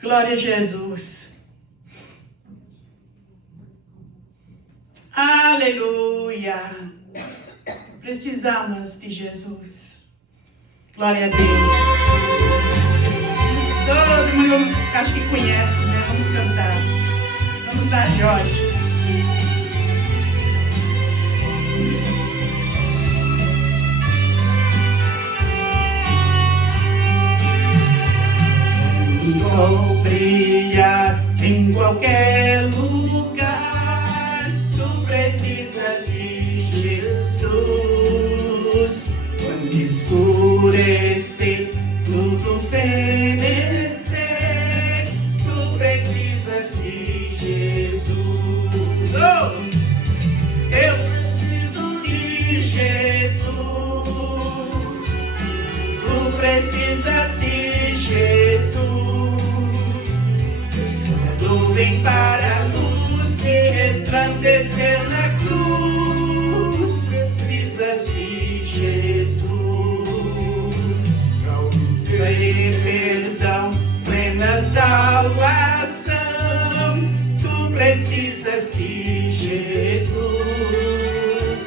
Glória a Jesus. Aleluia. Precisamos de Jesus. Glória a Deus. Todo mundo acho que conhece, né? Vamos cantar. Vamos dar Jorge. O sol brilha em qualquer lugar, tu precisas de Jesus. Quando escurecer, tudo fenecer, tu precisas de Jesus. Oh! Eu preciso de Jesus. Tu precisas de Jesus. Vem para a luz que resplandeceu na cruz. Precisas de Jesus. Perdão, plena salvação. Tu precisas de Jesus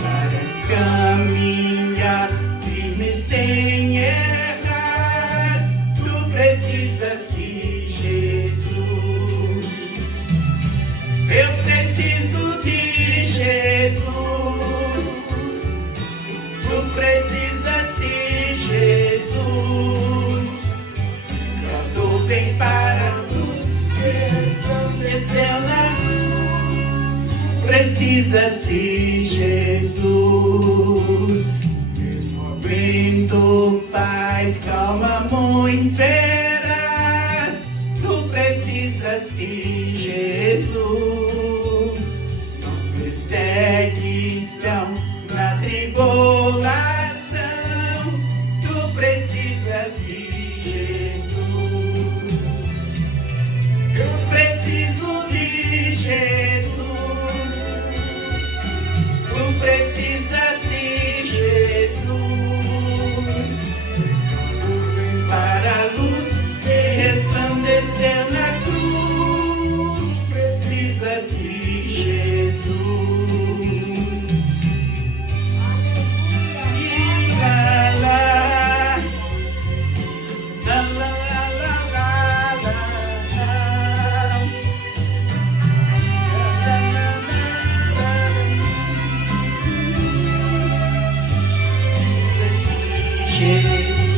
para caminhar firme sem errar. Tu precisas de Eu preciso de Jesus. Tu precisas de Jesus. Quando vem para a luz que resplandeceu na luz. Precisas de Jesus. Mesmo havendo paz, calma, muito verás. Tu precisas de Jesus. Perseguição, na tribulação, tu precisas de Jesus. Eu preciso de Jesus. Tu precisas de Jesus. Para a luz que resplandeceu na cruz, precisas de Jesus.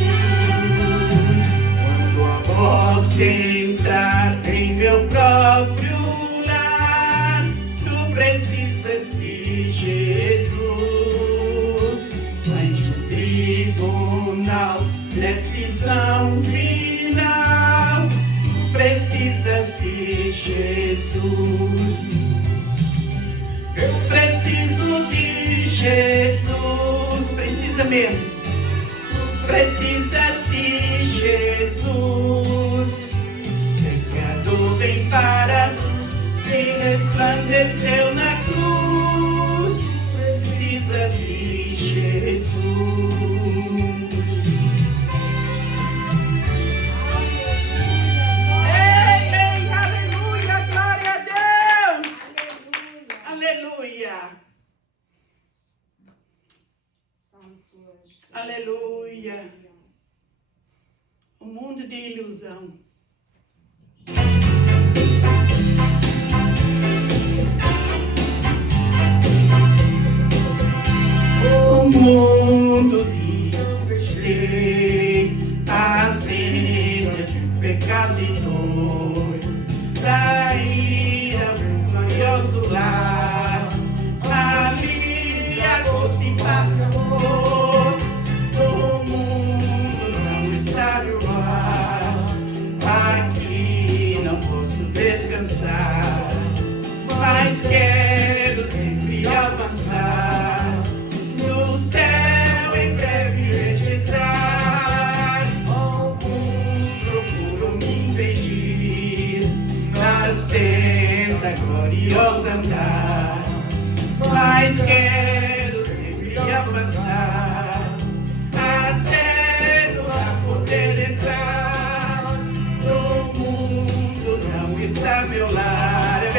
Jesus, quando a morte entrar em meu próprio lar, tu precisas de Jesus. Ante o tribunal, decisão final, precisas de Jesus. Eu preciso de Jesus. Precisa mesmo. Precisas de Jesus. Pecador vem para a luz que resplandeceu na cruz. Precisas de Jesus. Amém, aleluia, glória a Deus. Aleluia. Aleluia. Um mundo de ilusão. O mundo deixei a cena de pecado e dor, da ira pro glorioso lar, ali a gozo e paz e amor. O mundo não está no ar, aqui não posso descansar, mas quero sempre avançar. No céu em breve hei de entrar. Alguns procuram me impedir, na senda gloriosa andar, mas quero sempre avançar, até lá poder entrar no mundo.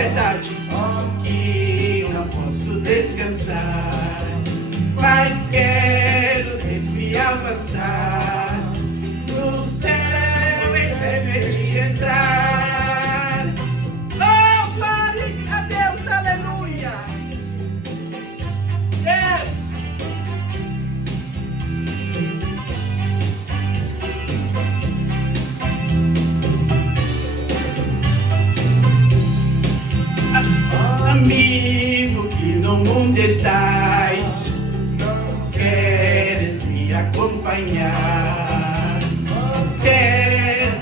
verdade, que não posso descansar, mas quero sempre avançar no céu em breve de entrar. Oh, glória a Deus, aleluia. Yes. Amigo que no mundo estás, queres me acompanhar, quero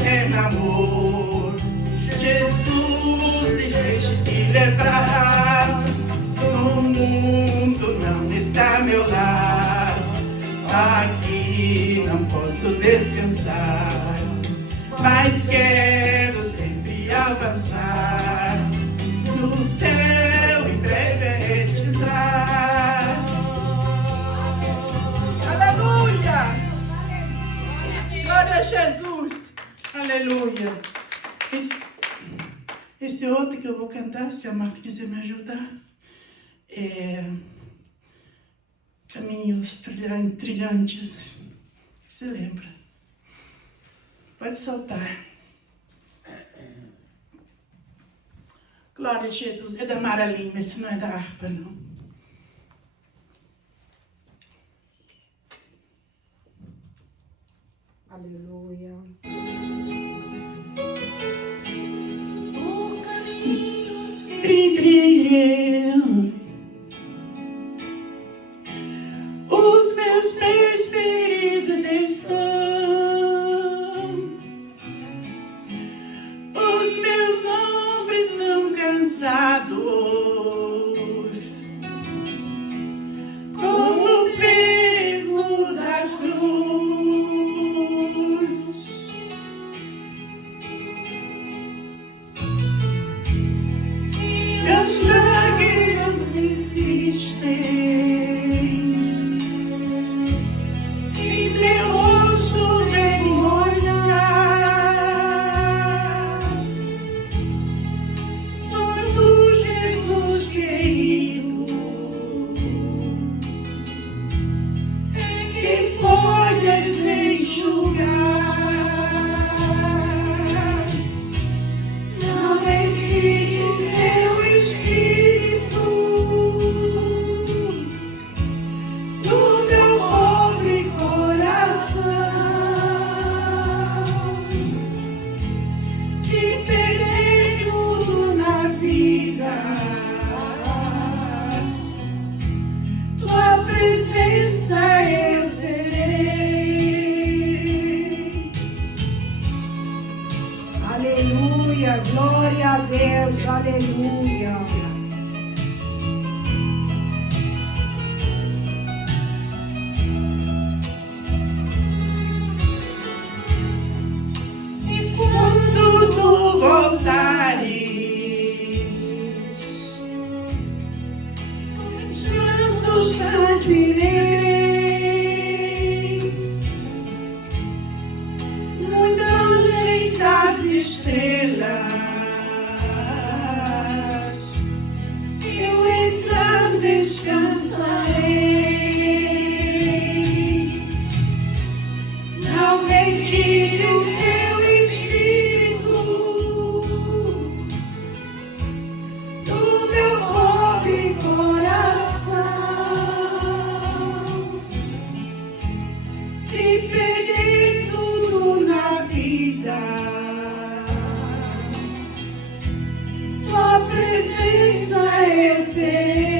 ter amor, Jesus deixe te levar, no mundo não está meu lar, aqui não posso descansar, mas quero sempre avançar, no céu em breve de entrar. Aleluia! Glória a Jesus! Aleluia! Esse outro que eu vou cantar, se a Marta quiser me ajudar, é Caminhos Trilhantes. Você lembra? Pode soltar. Glória a Jesus. É da Mara Lima, esse não é da harpa, não. Aleluia. Por caminhos que Trilhei, os meus pés feridos estão, os meus ombros não cansados, com o peso da cruz. Meus lágrimas insistem, e meu rosto vem olhar. Só tu, Jesus querido, que podes enxugar. Não retires teu Espírito do meu pobre coração. Se perder tudo na vida, tua presença eu terei. Aleluia. Glória a Deus. Aleluia. e quando Quando tu voltares, santo santo irei, muito além das estrelas, eu então descansarei. Não retires teu Espírito do meu pobre coração. Se perder tudo na vida, tua presença eu terei.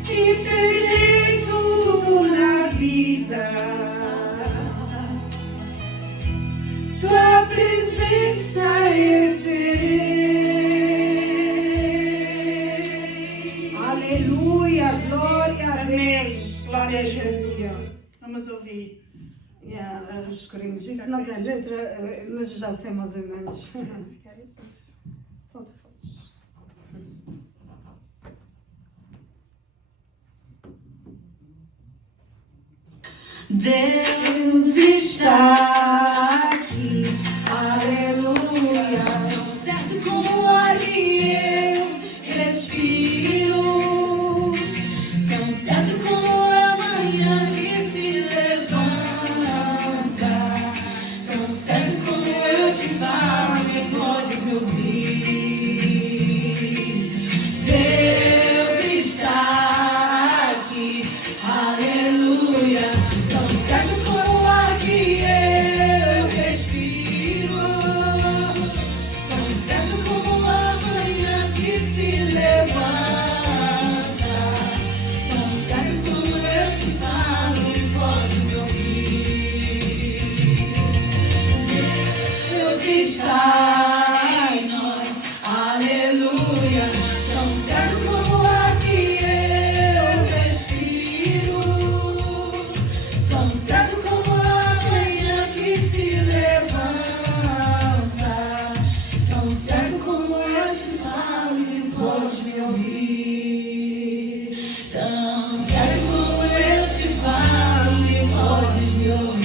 Se perder tudo na vida, tua presença eu terei. Aleluia. Glória a Amém. Deus. Glória a Jesus. Vamos ouvir. Os corinhos. Isso não tem letra, mas já sei mais ou menos. Tanto faz. Deus está aqui. Aleluia. tão certo como a manhã que se levanta, tão certo como eu te falo e podes me ouvir, tão certo como eu te falo e podes me ouvir.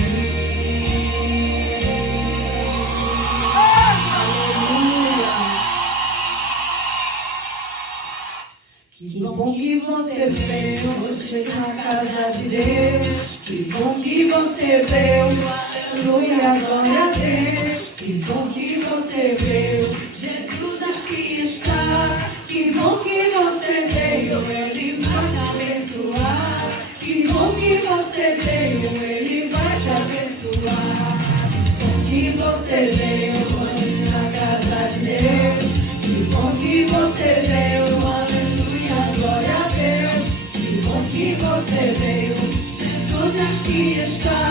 Que bom que você veio hoje na casa de Deus. Que bom que você veio, aleluia, glória a Deus. Que bom que você veio, Jesus aqui está. Que bom que você veio, Ele vai te abençoar. Que bom que você veio, Ele vai te abençoar. Que bom que você veio hoje na casa de Deus. Que bom que você veio, aleluia, glória a Deus. Que bom que você veio, Jesus aqui está.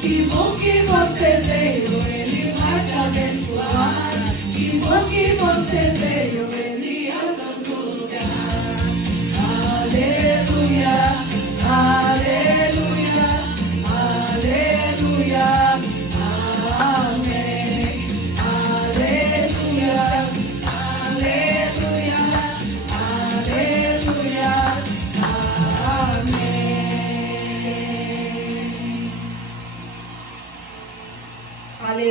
Que bom que você veio, Ele vai te abençoar. Que bom que você veio, esse é o santo lugar. Aleluia, aleluia, aleluia, amém. Aleluia, aleluia, aleluia, amém.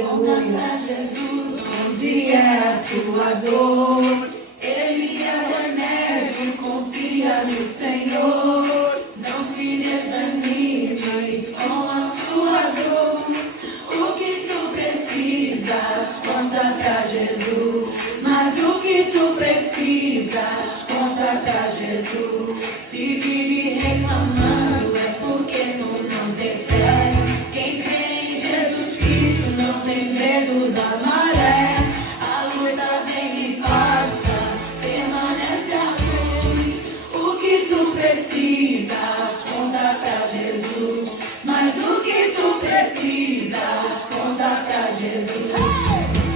Conta pra Jesus onde é a sua dor. Ele é o remédio, confia no Senhor. Não se desanimes com a sua cruz. O que tu precisas, conta pra Jesus. Mas o que tu precisas, conta pra Jesus. Se vive reclamando é porque tu não tem fé. Quem crê em Jesus Cristo não tem medo da maré. A luta vem e passa, permanece a luz. O que tu precisas, conta pra Jesus. Mas o que tu precisas, conta pra Jesus.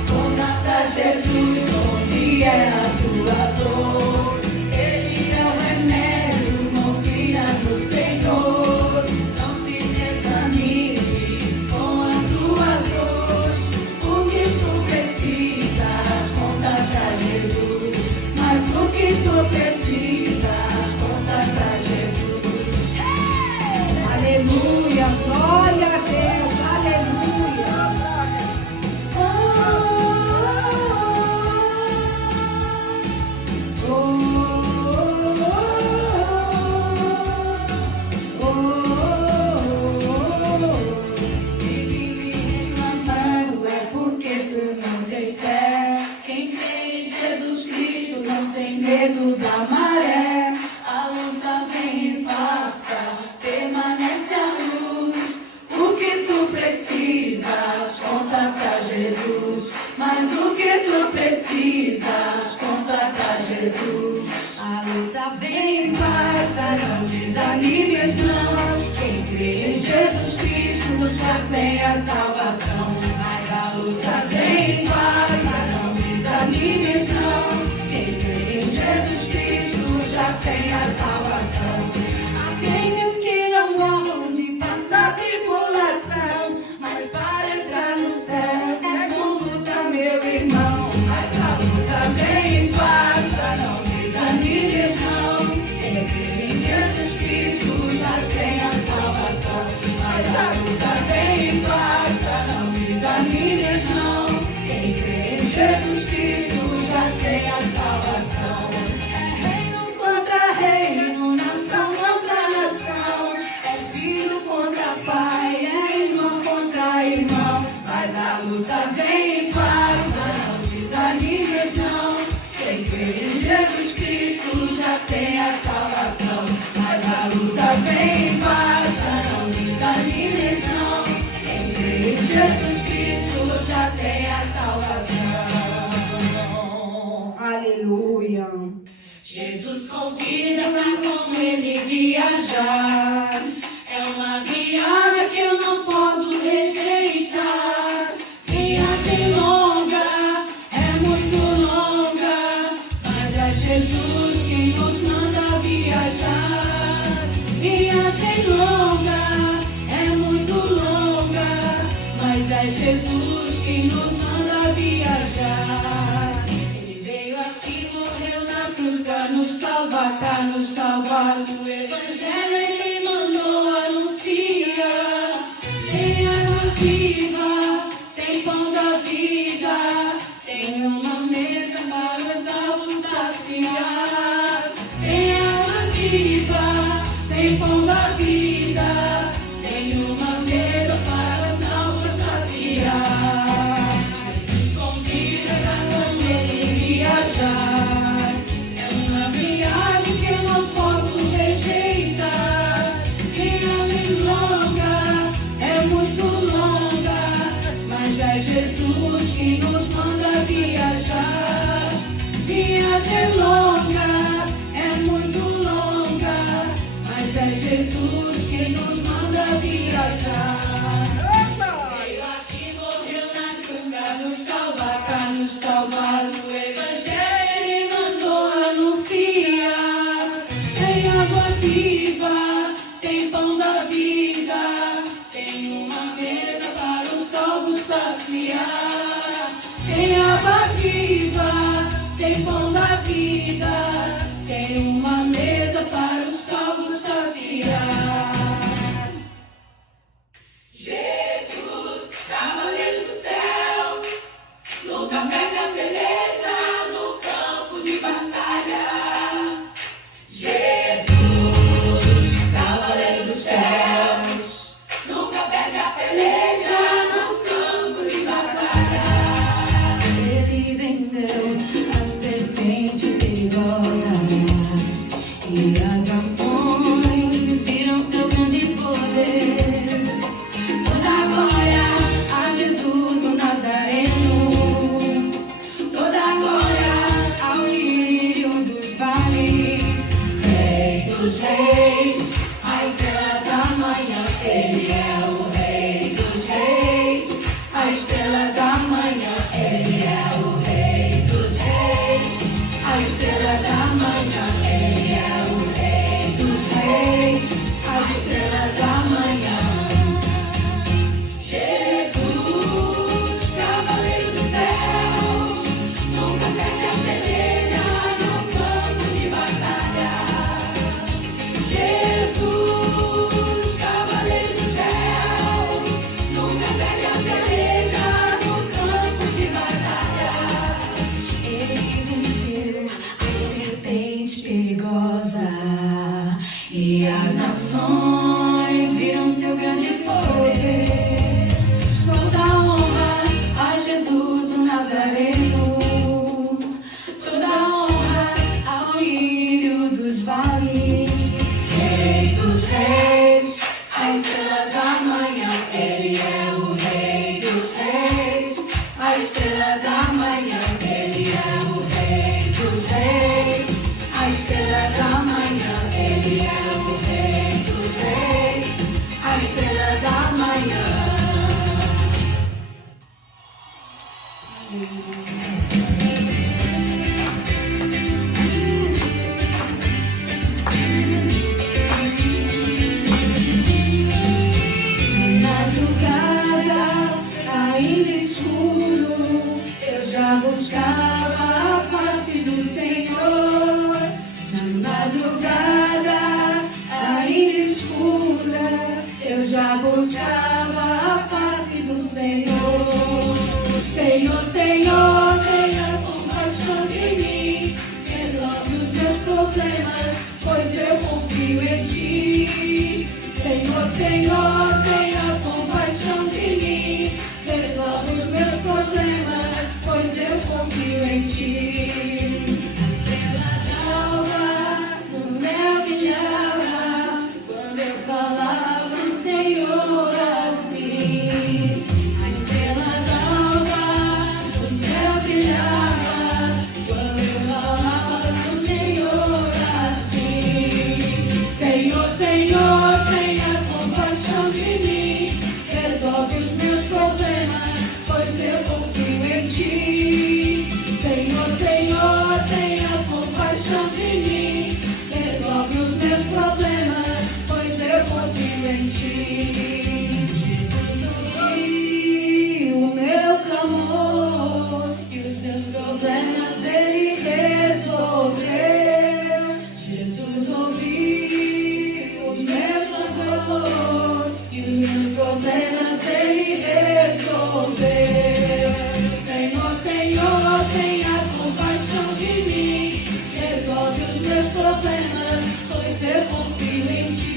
Conta pra Jesus onde é a tua dor. Ele é o remédio, confia no Senhor. Não se desanimes com a tua cruz. O que tu precisas, conta pra Jesus. Mas o que tu precisas, conta pra Jesus. Aleluia, glória a Deus, aleluia. Oh, oh, oh, oh. Se vive reclamando é porque tu não tem fé. Quem crê em Jesus Cristo não tem medo da maré. A luta vem e passa, permanece a luz. O que tu precisas, conta pra Jesus. Mas o que tu precisas, conta pra Jesus. A luta vem e passa, não desanimes não. Quem crê em Jesus Cristo já tem a salvação. Mas a luta vem e passa, não desanimes não. Quem crê em Jesus Cristo já tem a salvação. Há crentes que não gostam de passar tribulação, mas para entrar no céu é com luta, meu irmão. Mas a luta vem e passa, não desanimes não. Quem crê em Jesus Cristo já tem a salvação. Mas a luta vem e passa, não desanimes não. Quem crê em Jesus Cristo já tem a salvação. É reino contra reino, nação contra nação. É filho contra pai, é irmão contra irmão. Mas a luta vem e passa, não desanimes não. Quem crê em Jesus Cristo já tem a salvação. Mas a luta vem e passa, não desanimes não. Quem crê em Jesus Cristo já tem a salvação. Aleluia. Jesus convida pra com ele viajar. É uma viagem que eu não posso rejeitar. Viagem longa, é muito longa, mas é Jesus quem nos manda viajar. Viagem longa, é muito saciar. Tem água viva, tem pão da vida, tem uma mesa para os salvos saciar. Jesus, cavaleiro do céu, nunca perde a peleja no campo de batalha. Jesus, cavaleiro dos céus, nunca perde a peleja no campo de batalha. Ele venceu a serpente perigosa e as nações viram seu grande poder. Toda glória a Jesus o Nazareno, toda glória ao lírio dos vales, Rei dos reis, a estrela da manhã. Ele é o Rei dos reis, a estrela da manhã. Ele é o Rei dos reis, a estrela da manhã. Ele é o Rei dos reis, a estrela da manhã. Jesus, cavaleiro dos céus, nunca perde a peleja no campo de batalha. Jesus, cavaleiro dos céus, nunca perde a peleja no campo de batalha. Ele venceu a serpente perigosa e as nações viram seu grande poder. Toda honra a Jesus o Nazareno, toda honra ao lírio dos vales, Rei dos reis, a estrela da manhã. Ele é o Rei dos reis, a estrela da manhã. Ele é o Rei dos reis, a estrela da manhã. Ele é o Rei dos reis, a estrela da manhã. Na madrugada, ainda escuro, eu já buscava a face do Senhor. Na madrugada, ainda escura, eu já buscava a face do Senhor. Senhor, Senhor, tenha compaixão de mim, resolve os meus problemas, pois eu confio em Ti. Senhor, Senhor, tenha compaixão de mim, resolve os meus problemas, pois eu confio em Ti. A estrela d'alva no céu brilhava, quando eu falava pro Senhor assim. A estrela d'alva no céu brilhava, quando eu falava pro Senhor assim. Senhor, Senhor, tenha compaixão de mim, resolve os meus problemas, pois eu confio em Ti. Senhor, Senhor, tenha compaixão de mim, resolve os meus problemas, pois eu confio em Ti. Jesus ouviu o meu clamor e os meus problemas Ele resolveu. Jesus ouviu o meu clamor e os meus problemas Ele resolveu. Senhor, Senhor, tenha compaixão de mim, resolve os meus problemas, pois eu confio em Ti.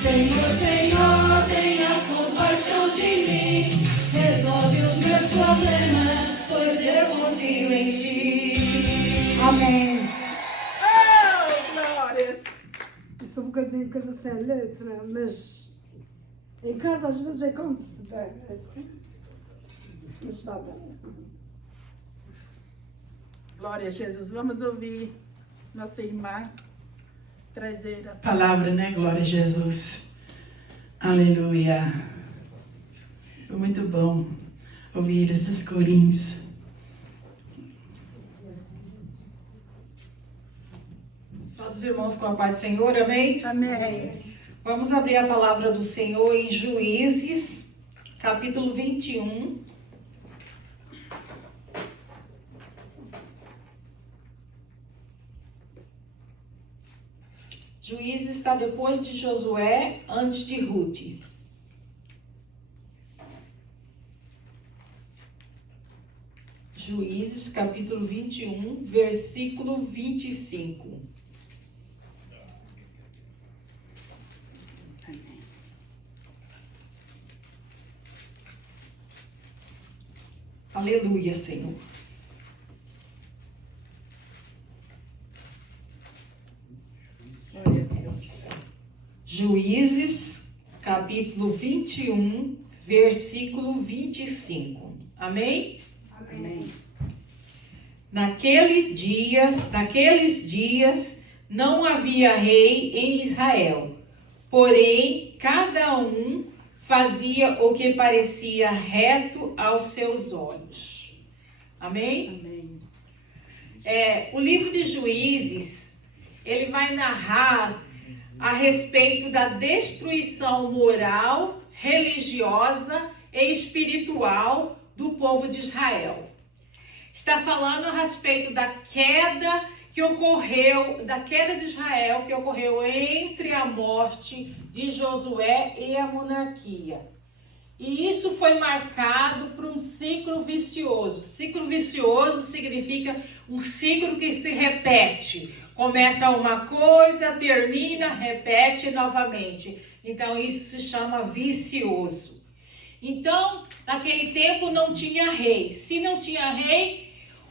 Senhor, Senhor, tenha compaixão de mim, resolve os meus problemas, pois eu confio em Ti. Amém. Oh, glórias! Isso é um bocadinho coisa sem letra, mas em casa às vezes é como se vê, assim. Mas está bem. Glória a Jesus. Vamos ouvir nossa irmã trazer a palavra, né? Glória a Jesus. Aleluia. Foi muito bom ouvir esses corinhos. Todos os irmãos com a paz do Senhor, amém? Amém. Vamos abrir a palavra do Senhor em Juízes, capítulo 21. Juízes está depois de Josué, antes de Ruth. Juízes, capítulo 21, versículo 25. Aleluia, Senhor. Glória a Deus. Juízes, capítulo 21, versículo 25. Amém? Amém. Naqueles dias não havia rei em Israel, porém cada um fazia o que parecia reto aos seus olhos. Amém? Amém. O livro de Juízes, ele vai narrar a respeito da destruição moral, religiosa e espiritual do povo de Israel. Está falando a respeito da queda de Israel, que ocorreu entre a morte de Josué e a monarquia. E isso foi marcado por um ciclo vicioso. Ciclo vicioso significa um ciclo que se repete. Começa uma coisa, termina, repete novamente. Então isso se chama vicioso. Então, naquele tempo não tinha rei. Se não tinha rei,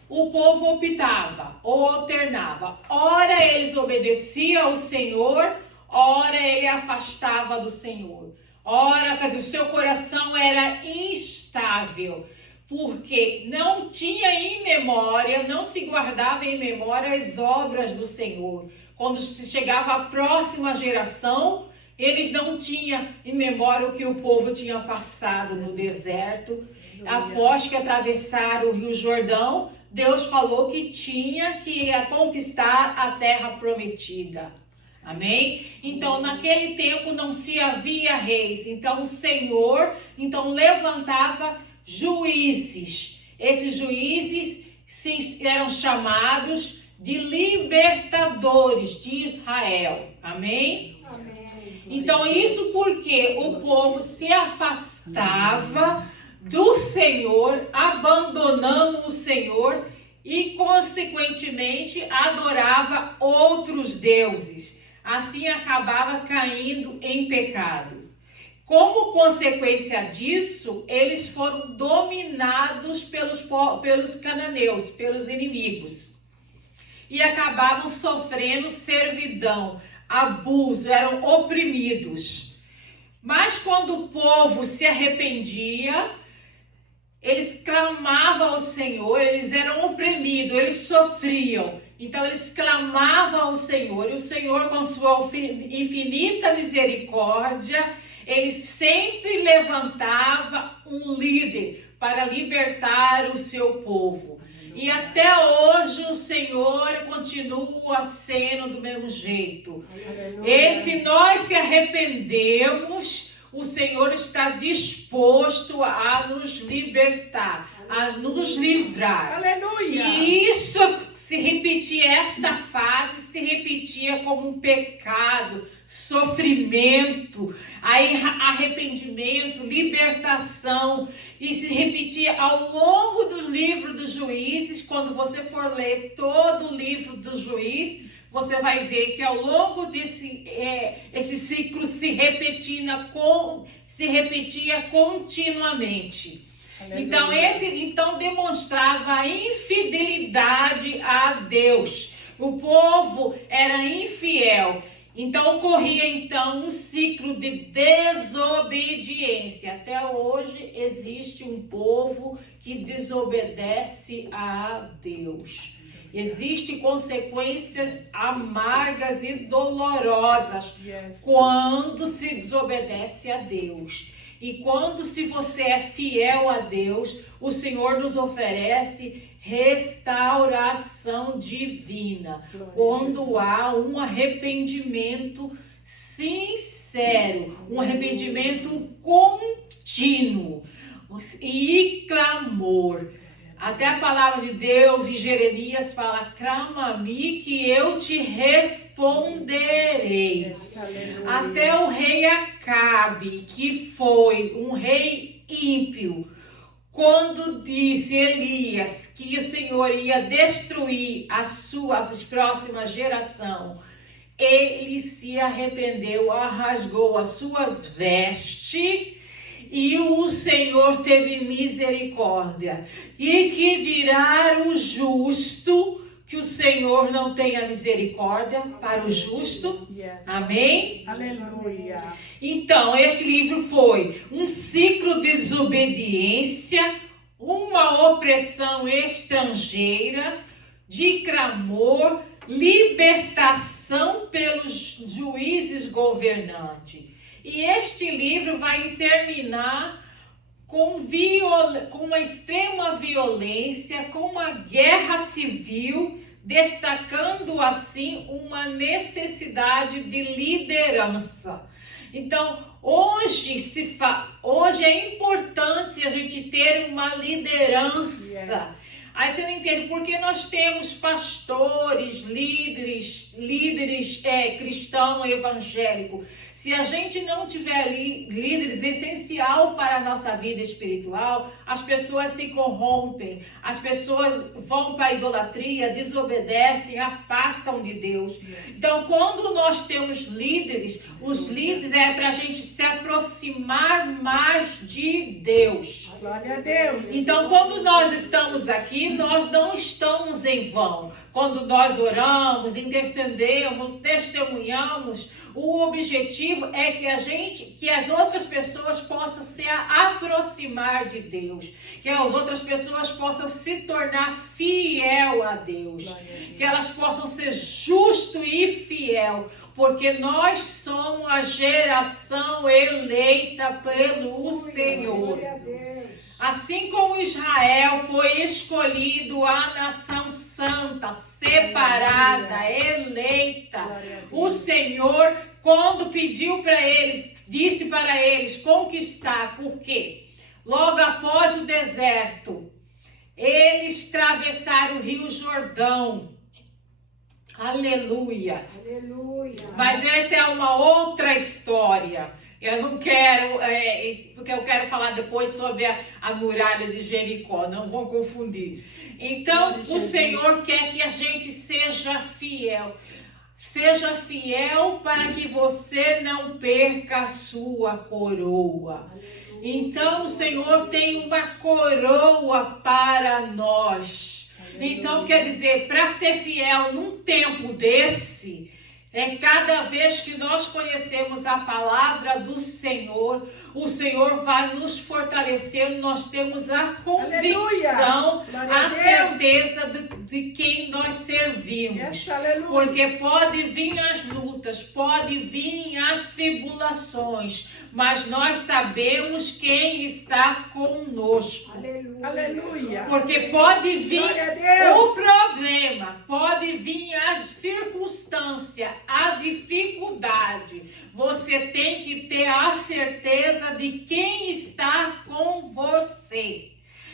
o povo optava ou alternava. Ora eles obedeciam ao Senhor, ora ele afastava do Senhor. Ora, quer dizer, o seu coração era instável, porque não tinha em memória, não se guardava em memória as obras do Senhor. Quando se chegava a próxima geração, eles não tinham em memória o que o povo tinha passado no deserto. Após que atravessaram o Rio Jordão, Deus falou que tinha que conquistar a terra prometida. Amém? Então, naquele tempo não se havia reis. Então, o Senhor levantava juízes. Esses juízes eram chamados de libertadores de Israel. Amém? Amém. Então, isso porque o povo se afastava do Senhor, abandonando o Senhor e, consequentemente, adorava outros deuses. Assim, acabava caindo em pecado. Como consequência disso, eles foram dominados pelos cananeus, pelos inimigos. E acabavam sofrendo servidão, abuso, eram oprimidos. Mas quando o povo se arrependia, eles clamavam ao Senhor, eles eram oprimidos, eles sofriam. Então eles clamavam ao Senhor, e o Senhor, com sua infinita misericórdia, ele sempre levantava um líder para libertar o seu povo. E até hoje o Senhor continua sendo do mesmo jeito. E se nós se arrependemos, o Senhor está disposto a nos libertar, a nos livrar. Aleluia! E isso se repetia, esta fase se repetia como um pecado, sofrimento, aí arrependimento, libertação, e se repetia ao longo do livro dos Juízes. Quando você for ler todo o livro do Juiz, você vai ver que ao longo desse esse ciclo se repetia continuamente. Então demonstrava a infidelidade a Deus. O povo era infiel. Então ocorria um ciclo de desobediência. Até hoje existe um povo que desobedece a Deus. Existem consequências amargas e dolorosas quando se desobedece a Deus. E se você é fiel a Deus, o Senhor nos oferece restauração divina. Quando há um arrependimento sincero sincero, um arrependimento contínuo e clamor. Até a palavra de Deus em Jeremias fala: clama a mim que eu te responderei. Até o rei Acabe, que foi um rei ímpio, quando disse Elias que o Senhor ia destruir a sua próxima geração, ele se arrependeu, rasgou as suas vestes, e o Senhor teve misericórdia. E que dirá o justo, que o Senhor não tenha misericórdia para o justo? Amém? Aleluia. Então, este livro foi um ciclo de desobediência, uma opressão estrangeira, de clamor, libertação pelos juízes governantes. E este livro vai terminar com uma extrema violência, com uma guerra civil, destacando assim uma necessidade de liderança. Então, hoje é importante a gente ter uma liderança. Aí você não entende porque nós temos pastores, líderes cristão evangélico. Se a gente não tiver líderes essencial para a nossa vida espiritual, as pessoas se corrompem, as pessoas vão para a idolatria, desobedecem, afastam de Deus. Então, quando nós temos líderes, os líderes é para a gente se aproximar mais de Deus. Glória a Deus. Então, quando nós estamos aqui, nós não estamos em vão. Quando nós oramos, intercedemos, testemunhamos, o objetivo é que as outras pessoas possam se aproximar de Deus, que as outras pessoas possam se tornar fiel a Deus, que elas possam ser justo e fiel, porque nós somos a geração eleita pelo Senhor. Assim como Israel foi escolhido a nação santa, separada, eleita, o Senhor, quando pediu para eles, disse para eles conquistar, porque logo após o deserto, eles atravessaram o Rio Jordão. Aleluia. Mas essa é uma outra história. Eu não quero, porque eu quero falar depois sobre a muralha de Jericó, não vou confundir. Então, o Senhor quer que a gente seja fiel. Seja fiel para que você não perca a sua coroa. Então, o Senhor tem uma coroa para nós. Então, quer dizer, para ser fiel num tempo desse, cada vez que nós conhecemos a palavra do Senhor, o Senhor vai nos fortalecer, nós temos a convicção, a certeza de quem nós servimos. Porque pode vir as lutas, pode vir as tribulações, mas nós sabemos quem está conosco. Aleluia. Porque pode vir o problema, pode vir a circunstância, a dificuldade. Você tem que ter a certeza de quem está com você.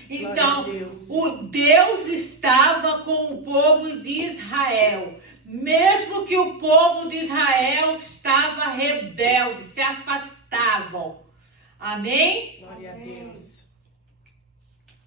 Então, o Deus estava com o povo de Israel. Mesmo que o povo de Israel estava rebelde, se afastavam. Amém? Glória a Deus.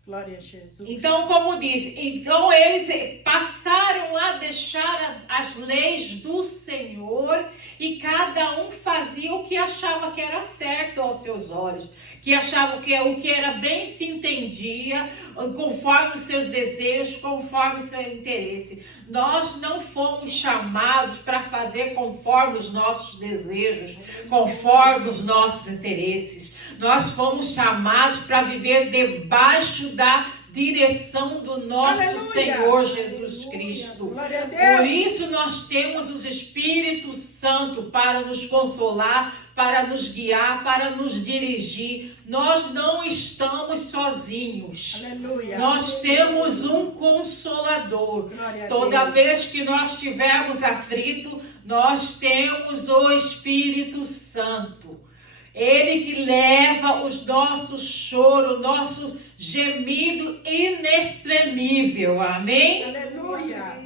Glória a Jesus. Então, como diz, então eles passaram a deixar as leis do Senhor e cada um fazia o que achava que era certo aos seus olhos, que achava que o que era bem se entendia, conforme os seus desejos, conforme o seu interesse. Nós não fomos chamados para fazer conforme os nossos desejos, conforme os nossos interesses. Nós fomos chamados para viver debaixo da direção do nosso Aleluia. Senhor Jesus Cristo. Glória a Por Deus. isso nós temos os Espírito Santo para nos consolar, para nos guiar, para nos dirigir. Nós não estamos sozinhos. Aleluia. Nós temos um Consolador. Glória a Toda Deus. vez que nós estivermos aflitos, nós temos o Espírito Santo. Ele que leva os nossos choros, nosso gemido inexprimível. Amém? Aleluia.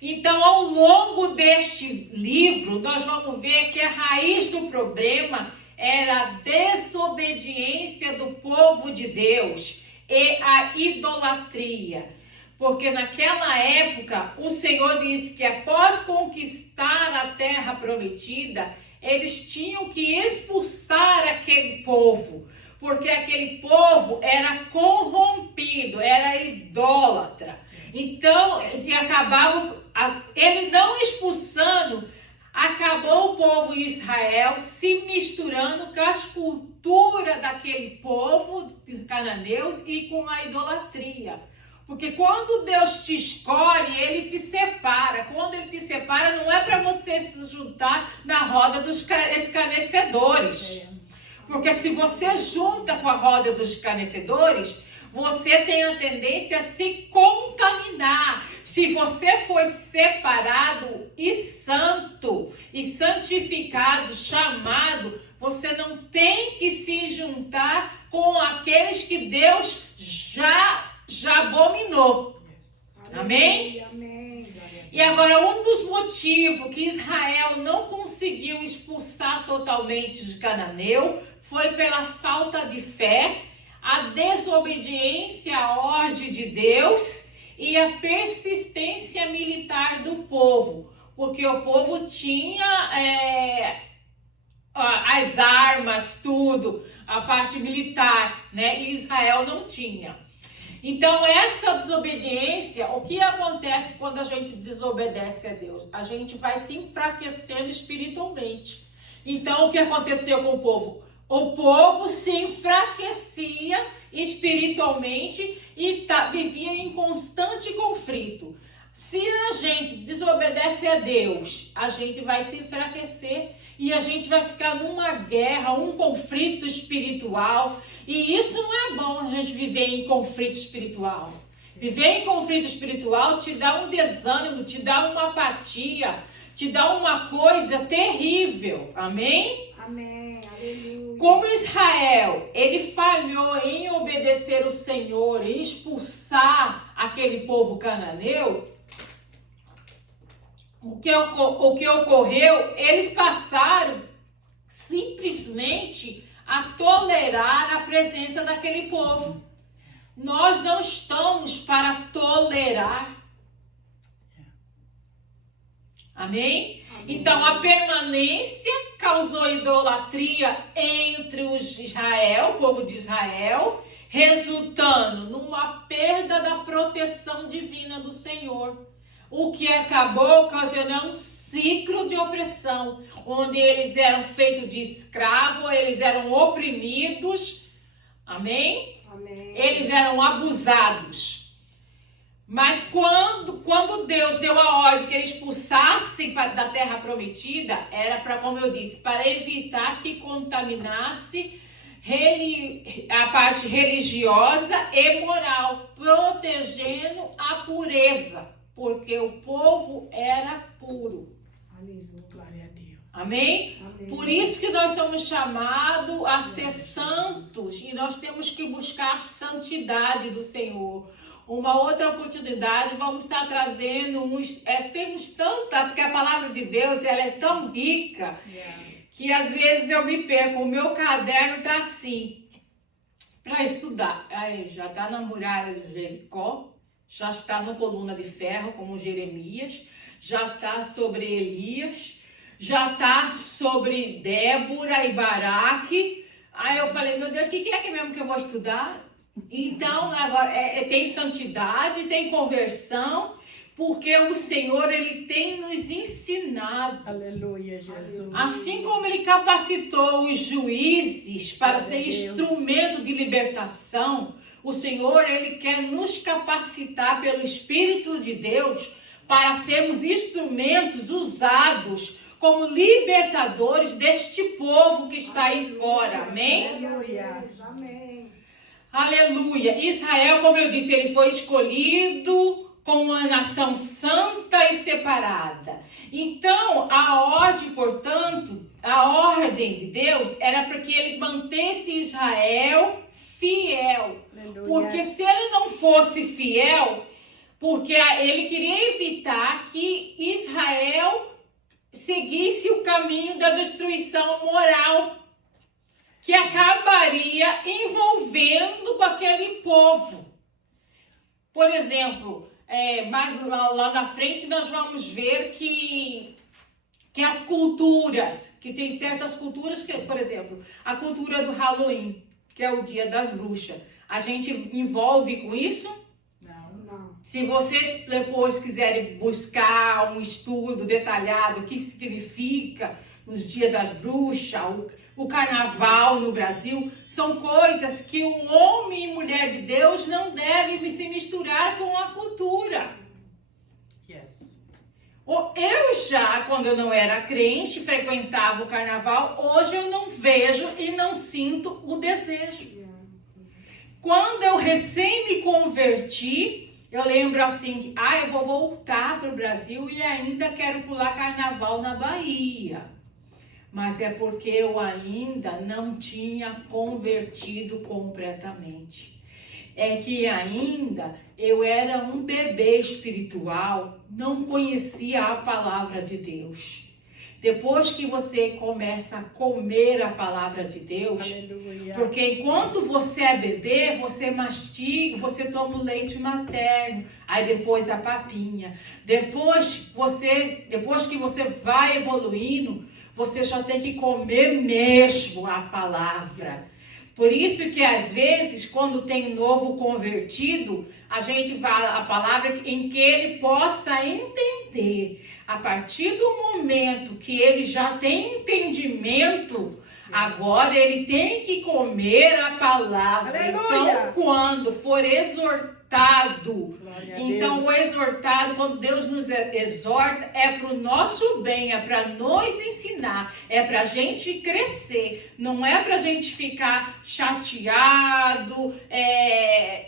Então, ao longo deste livro, nós vamos ver que a raiz do problema era a desobediência do povo de Deus e a idolatria. Porque naquela época, o Senhor disse que após conquistar a terra prometida, eles tinham que expulsar aquele povo, porque aquele povo era corrompido, era idólatra. Então, ele não expulsando, acabou o povo de Israel se misturando com as culturas daquele povo de cananeus e com a idolatria. Porque quando Deus te escolhe, Ele te separa. Quando Ele te separa, não é para você se juntar na roda dos escarnecedores. Porque se você junta com a roda dos escarnecedores, você tem a tendência a se contaminar. Se você foi separado e santo, e santificado, chamado, você não tem que se juntar com aqueles que Deus já abominou. Amém? Amém. E agora, um dos motivos que Israel não conseguiu expulsar totalmente de Cananeu foi pela falta de fé, a desobediência à ordem de Deus e a persistência militar do povo. Porque o povo tinha as armas, tudo, a parte militar, né? E Israel não tinha. Então, essa desobediência, o que acontece quando a gente desobedece a Deus? A gente vai se enfraquecendo espiritualmente. Então, o que aconteceu com o povo? O povo se enfraquecia espiritualmente e vivia em constante conflito. Se a gente desobedece a Deus, a gente vai se enfraquecer e a gente vai ficar numa guerra, um conflito espiritual. E isso não é bom, a gente viver em conflito espiritual. Viver em conflito espiritual te dá um desânimo, te dá uma apatia, te dá uma coisa terrível. Amém? Amém. Aleluia. Como Israel, ele falhou em obedecer o Senhor, em expulsar aquele povo cananeu, o que ocorreu, eles passaram simplesmente a tolerar a presença daquele povo. Nós não estamos para tolerar. Amém? Então, a permanência causou idolatria entre o povo de Israel, resultando numa perda da proteção divina do Senhor. O que acabou ocasionando um ciclo de opressão, onde eles eram feitos de escravos, eles eram oprimidos, amém? Amém. Eles eram abusados. Mas quando Deus deu a ordem que eles expulsassem da terra prometida, era para, como eu disse, para evitar que contaminasse a parte religiosa e moral, protegendo a pureza. Porque o povo era puro. Aleluia. Glória a Deus. Amém? Amém. Por isso que nós somos chamados a ser santos. E nós temos que buscar a santidade do Senhor. Uma outra oportunidade, vamos estar trazendo temos tanta, porque a palavra de Deus ela é tão rica, que às vezes eu me perco. O meu caderno está assim, para estudar. Aí já está na muralha de Jericó. Já está no coluna de ferro, como Jeremias, já está sobre Elias, já está sobre Débora e Baraque. Aí eu falei, meu Deus, o que é que mesmo que eu vou estudar? Então, agora, tem santidade, tem conversão, porque o Senhor, Ele tem nos ensinado. Aleluia, Jesus. Assim como Ele capacitou os juízes para Glória ser a Deus. instrumento de libertação, O Senhor, Ele quer nos capacitar pelo Espírito de Deus para sermos instrumentos usados como libertadores deste povo que está aí fora. Amém? Aleluia. Amém. Aleluia. Israel, como eu disse, ele foi escolhido como uma nação santa e separada. Então, a ordem, portanto, a ordem de Deus era para que ele mantesse Israel fiel. Aleluia. Porque se ele não fosse fiel, porque ele queria evitar que Israel seguisse o caminho da destruição moral, que acabaria envolvendo com aquele povo. Por exemplo, mais lá na frente nós vamos ver que as culturas, que tem certas culturas, que, por exemplo, a cultura do Halloween, que é o dia das bruxas, a gente envolve com isso? Não. Se vocês depois quiserem buscar um estudo detalhado, o que significa os dias das bruxas, o carnaval no Brasil, são coisas que o homem e mulher de Deus não devem se misturar com a cultura. Yes. Eu já, quando eu não era crente, frequentava o carnaval, hoje eu não vejo e não sinto o desejo. Quando eu recém me converti, eu lembro assim, eu vou voltar para o Brasil e ainda quero pular carnaval na Bahia. Mas é porque eu ainda não tinha convertido completamente. É que ainda eu era um bebê espiritual, não conhecia a palavra de Deus. Depois que você começa a comer a palavra de Deus, Aleluia. porque enquanto você é bebê, você mastiga, você toma o leite materno, aí depois a papinha. Depois que você vai evoluindo, você já tem que comer mesmo a palavra. Por isso que às vezes, quando tem novo convertido, a gente vai a palavra em que ele possa entender. A partir do momento que ele já tem entendimento, agora ele tem que comer a palavra. Aleluia. Então, quando for exortado, Glória a então Deus. o exortado, quando Deus nos exorta, é para o nosso bem, é para nos ensinar, é para a gente crescer, não é para a gente ficar chateado,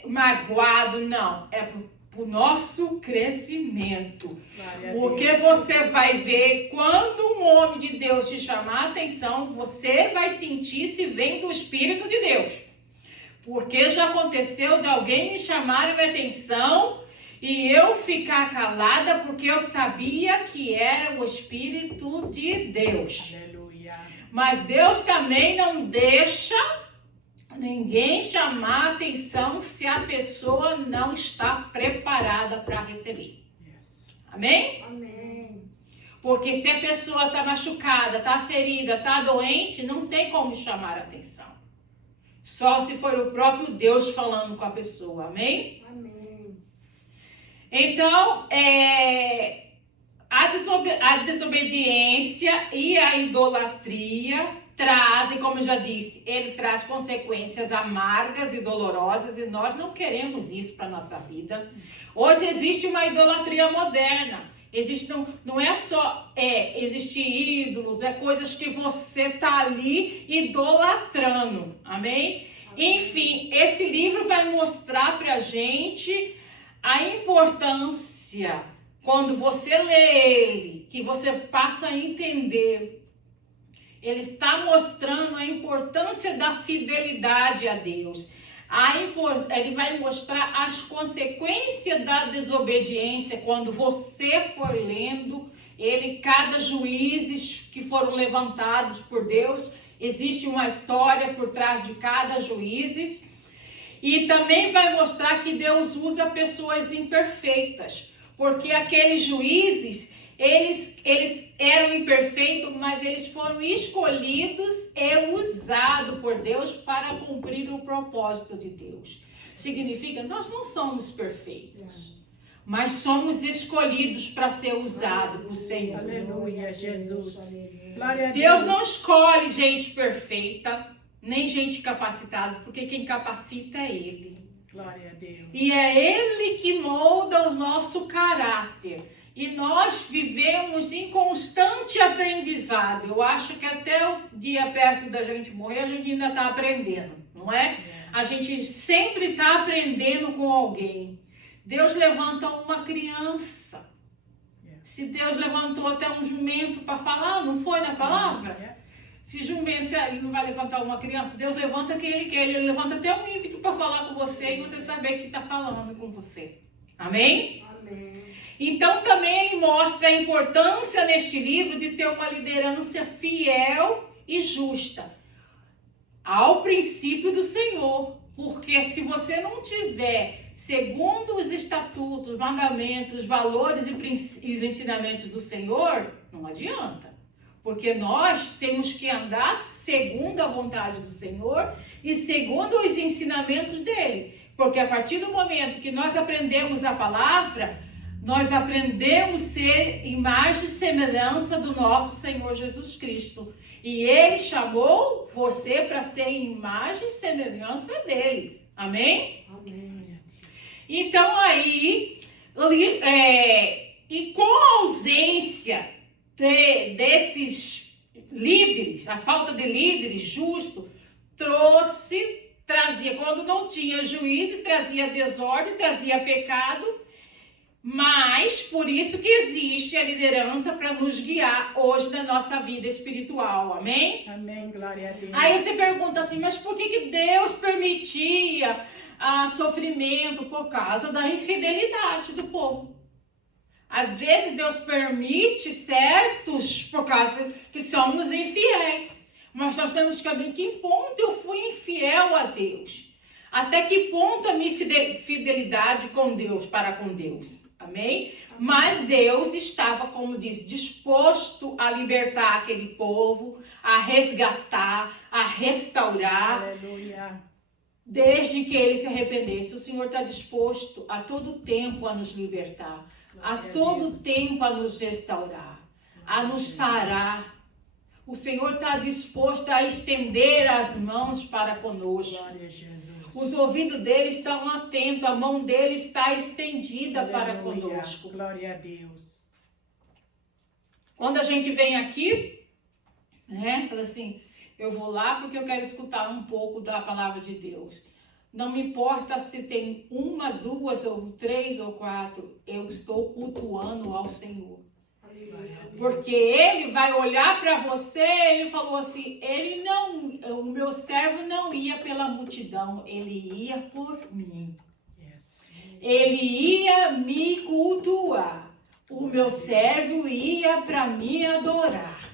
magoado, não, é para o nosso crescimento. Glória a Porque Deus. você vai ver, quando um homem de Deus te chamar a atenção, você vai sentir se vem do Espírito de Deus. Porque já aconteceu de alguém me chamar a minha atenção e eu ficar calada porque eu sabia que era o Espírito de Deus. Aleluia. Mas Deus também não deixa ninguém chamar a atenção se a pessoa não está preparada para receber. Yes. Amém? Amém. Porque se a pessoa está machucada, está ferida, está doente, não tem como chamar a atenção. Só se for o próprio Deus falando com a pessoa, amém? Amém. Então, a desobediência e a idolatria trazem, como eu já disse, ele traz consequências amargas e dolorosas e nós não queremos isso para a nossa vida. Hoje existe uma idolatria moderna. Não é só existir ídolos, é coisas que você está ali idolatrando, amém? Enfim, esse livro vai mostrar para a gente a importância, quando você lê ele, que você passa a entender. Ele está mostrando a importância da fidelidade a Deus. Ele vai mostrar as consequências da desobediência quando você for lendo ele, cada juízes que foram levantados por Deus, existe uma história por trás de cada juízes. E também vai mostrar que Deus usa pessoas imperfeitas, porque aqueles juízes, eles eram imperfeitos, mas eles foram escolhidos e usados por Deus para cumprir o propósito de Deus. Significa, nós não somos perfeitos, mas somos escolhidos para ser usados por Senhor. Aleluia, Jesus. Aleluia. Glória a Deus não escolhe gente perfeita, nem gente capacitada, porque quem capacita é Ele. Glória a Deus. E é Ele que molda o nosso caráter. E nós vivemos em constante aprendizado. Eu acho que até o dia perto da gente morrer, a gente ainda está aprendendo, não é? A gente sempre está aprendendo com alguém. Deus levanta uma criança. Se Deus levantou até um jumento para falar, não foi na palavra? Se jumento, ele não vai levantar uma criança, Deus levanta quem Ele quer. Ele levanta até um ímpeto para falar com você e você saber que está falando com você. Amém? Amém. Então também ele mostra a importância neste livro de ter uma liderança fiel e justa ao princípio do Senhor. Porque se você não tiver, segundo os estatutos, mandamentos, valores e os ensinamentos do Senhor, não adianta. Porque nós temos que andar segundo a vontade do Senhor e segundo os ensinamentos dele. Porque a partir do momento que nós aprendemos a palavra, nós aprendemos a ser imagem e semelhança do nosso Senhor Jesus Cristo. E Ele chamou você para ser imagem e semelhança dele. Amém? Amém. Então aí, e com a ausência desses líderes, a falta de líderes justos, trazia, quando não tinha juízes, trazia desordem, trazia pecado. Mas por isso que existe a liderança para nos guiar hoje na nossa vida espiritual, amém? Amém, glória a Deus. Aí você pergunta assim, mas por que Deus permitia sofrimento? Por causa da infidelidade do povo. Às vezes Deus permite certos por causa que somos infiéis. Mas nós temos que saber em que ponto eu fui infiel a Deus. Até que ponto a minha fidelidade com Deus, para com Deus. Amém? Mas Deus estava, como diz, disposto a libertar aquele povo, a resgatar, a restaurar. Aleluia. Desde que ele se arrependesse. O Senhor está disposto a todo tempo a nos libertar, a todo tempo a nos restaurar, a nos sarar. O Senhor está disposto a estender as mãos para conosco. Glória a Jesus. Os ouvidos dele estão atentos, a mão dele está estendida para Aleluia. conosco. Glória a Deus. Quando a gente vem aqui, né, fala assim, eu vou lá porque eu quero escutar um pouco da palavra de Deus. Não me importa se tem uma, duas, ou três, ou quatro, eu estou cultuando ao Senhor. Porque ele vai olhar para você, ele falou assim, o meu servo não ia pela multidão, ele ia por mim. Yes. Ele ia me cultuar. O meu servo ia para me adorar.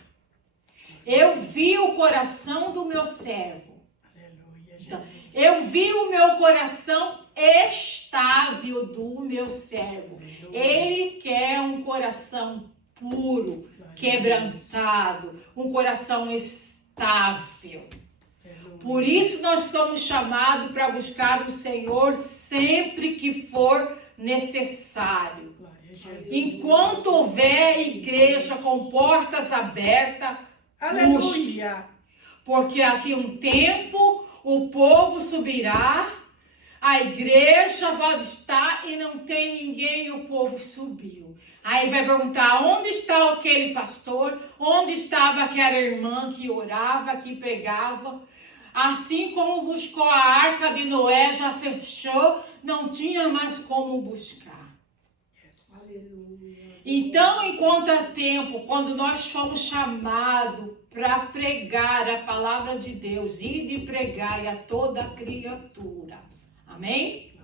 Eu vi o coração do meu servo. Aleluia, Então, Jesus. eu vi o meu coração estável do meu servo. Ele quer um coração puro, quebrantado, um coração estável. Por isso nós somos chamados para buscar o Senhor sempre que for necessário. Enquanto houver igreja com portas abertas, busque. Aleluia. Porque aqui um tempo o povo subirá, a igreja vai estar e não tem ninguém e o povo subiu. Aí vai perguntar, onde está aquele pastor? Onde estava aquela irmã que orava, que pregava? Assim como buscou a arca de Noé, já fechou, não tinha mais como buscar. Então, enquanto há tempo, quando nós fomos chamados para pregar a palavra de Deus, e de pregar a toda criatura. Amém?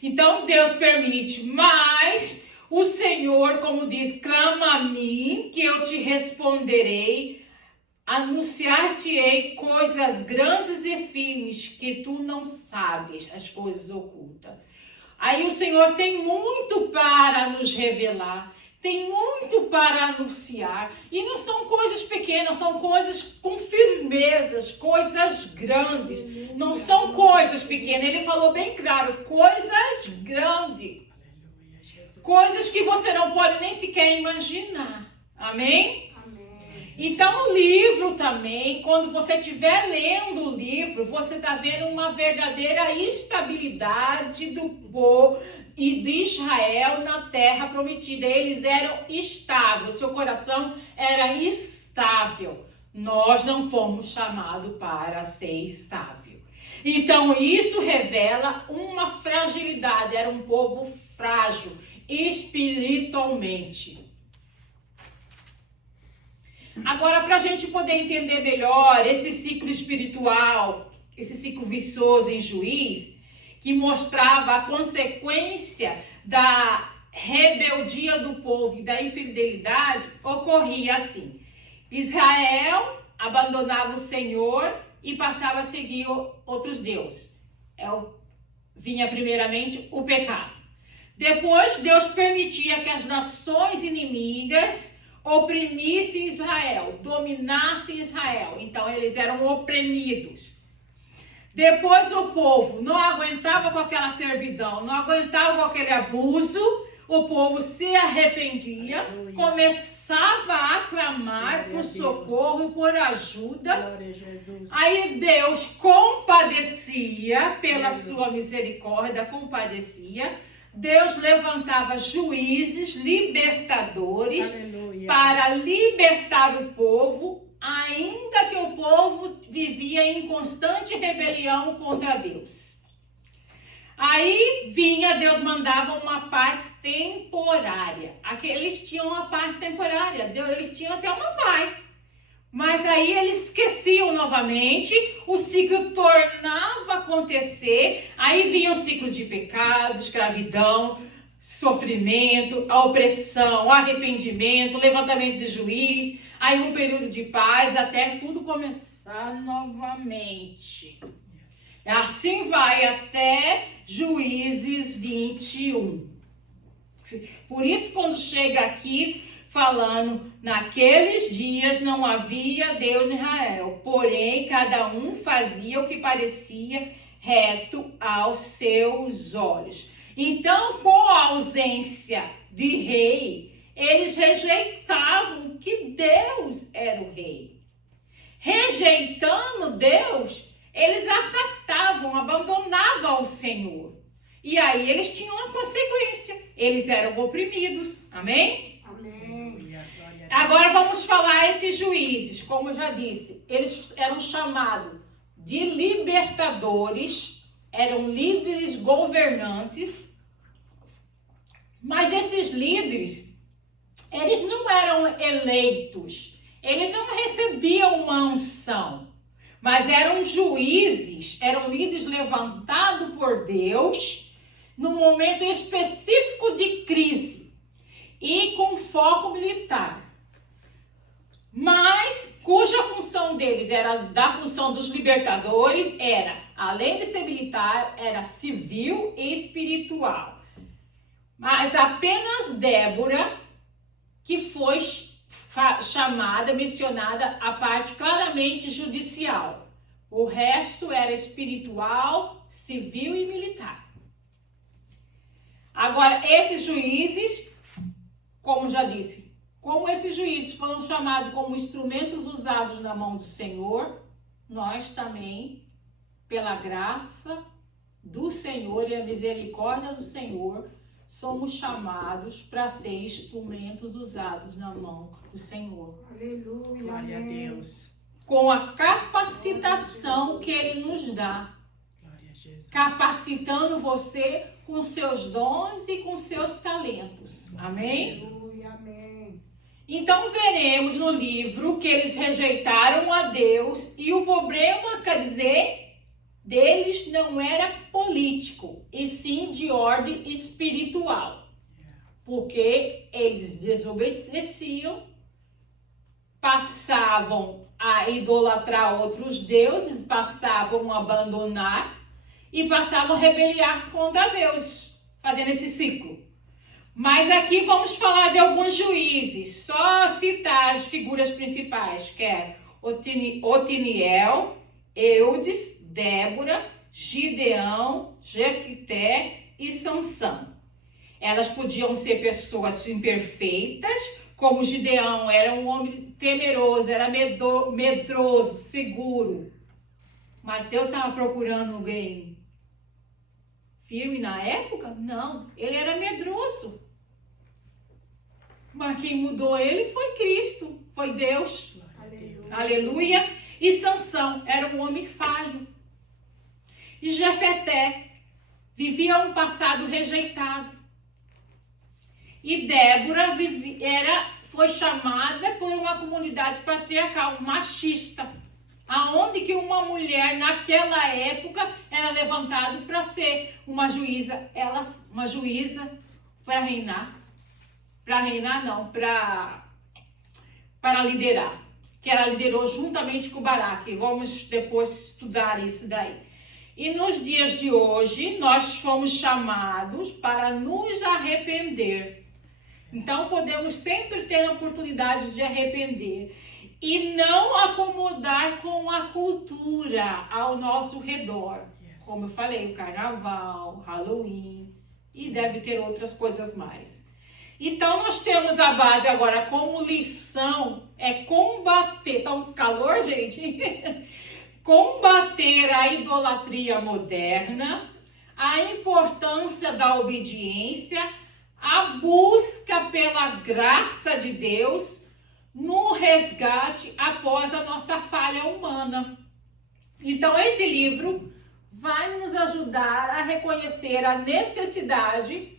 Então, Deus permite, mas o Senhor, como diz, clama a mim, que eu te responderei, anunciar-te-ei coisas grandes e firmes que tu não sabes, as coisas ocultas. Aí o Senhor tem muito para nos revelar, tem muito para anunciar. E não são coisas pequenas, são coisas com firmezas, coisas grandes. Não são coisas pequenas. Ele falou bem claro, coisas grandes. Coisas que você não pode nem sequer imaginar. Amém? Então, o livro também, quando você estiver lendo o livro, você está vendo uma verdadeira estabilidade do povo e de Israel na terra prometida. Eles eram estáveis, seu coração era estável. Nós não fomos chamados para ser estável. Então, isso revela uma fragilidade. Era um povo frágil espiritualmente. Agora, para a gente poder entender melhor esse ciclo espiritual, esse ciclo vicioso em Juiz, que mostrava a consequência da rebeldia do povo e da infidelidade, ocorria assim. Israel abandonava o Senhor e passava a seguir outros deuses. Vinha primeiramente o pecado. Depois, Deus permitia que as nações inimigas oprimissem Israel, dominassem Israel. Então, eles eram oprimidos. Depois, o povo não aguentava com aquela servidão, não aguentava com aquele abuso. O povo se arrependia, começava a clamar por socorro, por ajuda. Glória a Jesus. Aí Deus compadecia, pela sua misericórdia, compadecia. Deus levantava juízes, libertadores, Aleluia. para libertar o povo, ainda que o povo vivia em constante rebelião contra Deus. Aí Deus mandava uma paz temporária. Eles tinham uma paz temporária, eles tinham até uma paz. Mas aí eles esqueciam novamente, o ciclo tornava a acontecer, aí vinha o ciclo de pecado, escravidão, sofrimento, a opressão, o arrependimento, o levantamento de juiz, aí um período de paz até tudo começar novamente. Assim vai até Juízes 21. Por isso, quando chega aqui falando, naqueles dias não havia Deus em Israel, porém cada um fazia o que parecia reto aos seus olhos. Então, com a ausência de rei, eles rejeitavam que Deus era o rei. Rejeitando Deus, eles afastavam, abandonavam o Senhor. E aí eles tinham uma consequência. Eles eram oprimidos. Amém? Amém. Agora vamos falar esses juízes. Como eu já disse, eles eram chamados de libertadores, eram líderes governantes. Mas esses líderes, eles não eram eleitos. Eles não recebiam uma unção. Mas eram juízes, eram líderes levantados por Deus num momento específico de crise e com foco militar. Mas cuja função deles era, da função dos libertadores, era, além de ser militar, era civil e espiritual. Mas apenas Débora, que foi chamada, mencionada a parte claramente judicial. O resto era espiritual, civil e militar. Agora, esses juízes, como já disse, como esses juízes foram chamados como instrumentos usados na mão do Senhor, nós também, pela graça do Senhor e a misericórdia do Senhor, somos chamados para ser instrumentos usados na mão do Senhor. Aleluia. Glória a Amém. Deus. Com a capacitação que Ele nos dá. Glória a Jesus. Capacitando você com seus dons e com seus talentos. Amém? Aleluia. Amém. Então veremos no livro que eles rejeitaram a Deus e o problema, quer dizer, deles não era político, e sim de ordem espiritual. Porque eles desobedeciam, passavam a idolatrar outros deuses, passavam a abandonar e passavam a rebeliar contra Deus, fazendo esse ciclo. Mas aqui vamos falar de alguns juízes, só citar as figuras principais, que é Otiniel, Eudes, Débora, Gideão, Jefité e Sansão. Elas podiam ser pessoas imperfeitas, como Gideão, era um homem temeroso, era medroso, seguro. Mas Deus estava procurando alguém firme na época? Não, ele era medroso. Mas quem mudou ele foi Cristo, foi Deus. Aleluia. Aleluia. E Sansão era um homem falho. E Jefeté vivia um passado rejeitado. E Débora foi chamada por uma comunidade patriarcal, machista, aonde que uma mulher naquela época era levantada para ser uma juíza, para reinar. Para reinar não, para liderar, que ela liderou juntamente com Baraque. Vamos depois estudar isso daí. E nos dias de hoje, nós fomos chamados para nos arrepender. Então, podemos sempre ter a oportunidade de arrepender e não acomodar com a cultura ao nosso redor. Como eu falei, o carnaval, Halloween e deve ter outras coisas mais. Então, nós temos a base agora como lição, é combater. Tá um calor, gente? Combater a idolatria moderna, a importância da obediência, a busca pela graça de Deus no resgate após a nossa falha humana. Então, esse livro vai nos ajudar a reconhecer a necessidade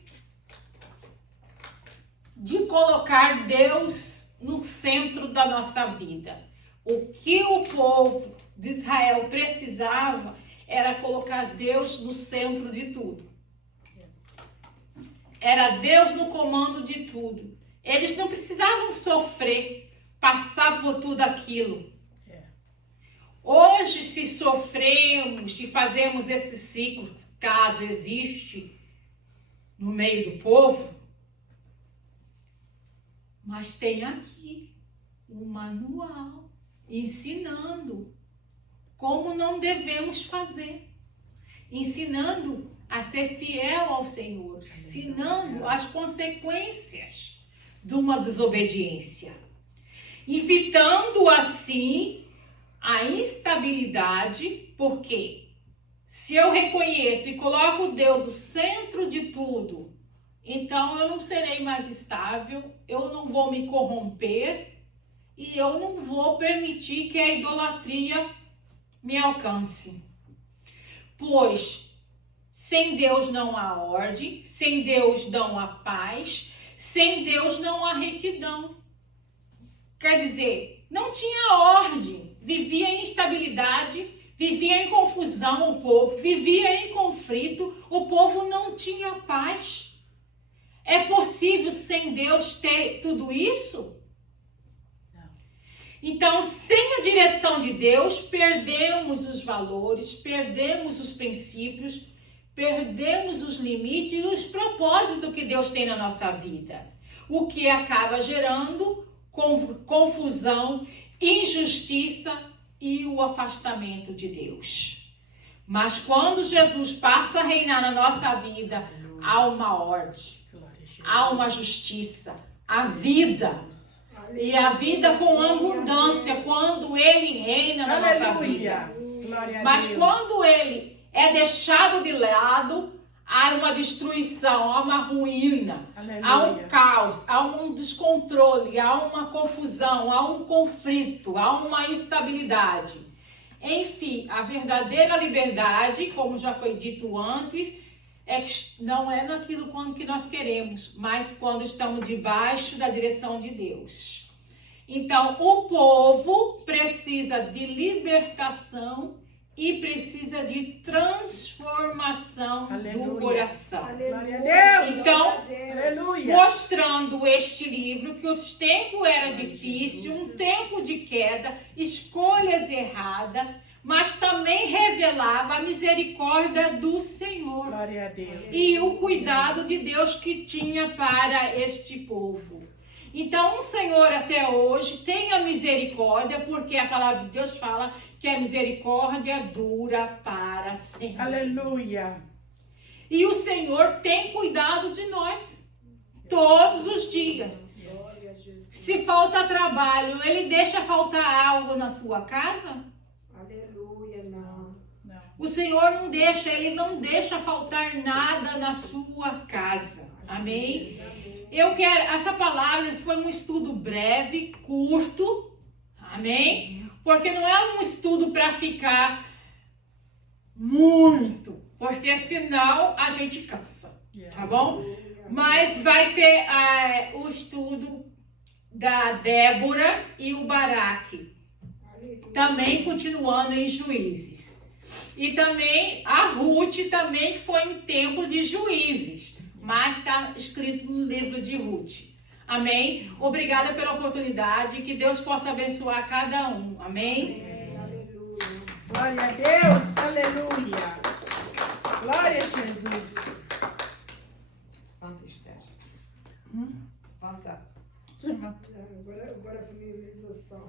de colocar Deus no centro da nossa vida. O que o povo de Israel precisava era colocar Deus no centro de tudo. Era Deus no comando de tudo. Eles não precisavam sofrer, passar por tudo aquilo. Hoje, se sofremos e fazemos esse ciclo, caso existe no meio do povo, mas tem aqui um manual ensinando como não devemos fazer, ensinando a ser fiel ao Senhor, ensinando as consequências de uma desobediência, evitando assim a instabilidade, porque se eu reconheço e coloco Deus no centro de tudo, então eu não serei mais estável, eu não vou me corromper e eu não vou permitir que a idolatria me alcance. Pois sem Deus não há ordem, sem Deus não há paz, sem Deus não há retidão. Quer dizer, não tinha ordem, vivia em instabilidade, vivia em confusão o povo, vivia em conflito, o povo não tinha paz. É possível sem Deus ter tudo isso? Então, sem a direção de Deus, perdemos os valores, perdemos os princípios, perdemos os limites e os propósitos que Deus tem na nossa vida. O que acaba gerando confusão, injustiça e o afastamento de Deus. Mas quando Jesus passa a reinar na nossa vida, há uma ordem, há uma justiça, a vida. E a vida com abundância quando Ele reina na nossa vida. Mas quando Ele é deixado de lado, há uma destruição, há uma ruína, há um caos, há um descontrole, há uma confusão, há um conflito, há uma instabilidade. Enfim, a verdadeira liberdade, como já foi dito antes, não é naquilo que nós queremos, mas quando estamos debaixo da direção de Deus. Então, o povo precisa de libertação e precisa de transformação do coração. Glória a Deus. Então, Aleluia. mostrando este livro que o tempo era difícil, um tempo de queda, escolhas erradas, mas também revelava a misericórdia do Senhor. Glória a Deus. E o cuidado de Deus que tinha para este povo. Então, o Senhor até hoje tem a misericórdia, porque a palavra de Deus fala que a misericórdia dura para sempre. Aleluia. E o Senhor tem cuidado de nós todos os dias. Glória a Jesus. Se falta trabalho, ele deixa faltar algo na sua casa? Aleluia, não. Não. O Senhor não deixa, ele não deixa faltar nada na sua casa. Amém? Eu quero, essa palavra foi um estudo breve, curto. Amém? Porque não é um estudo para ficar muito, porque senão a gente cansa. Tá bom? Mas vai ter o estudo da Débora e o Baraque. Também continuando em Juízes. E também a Ruth também foi em tempo de Juízes. Mas está escrito no livro de Ruth. Amém? Obrigada pela oportunidade. Que Deus possa abençoar cada um. Amém? Glória a Deus, aleluia. Glória a Jesus. Canta, Esther. Canta. Agora a finalização.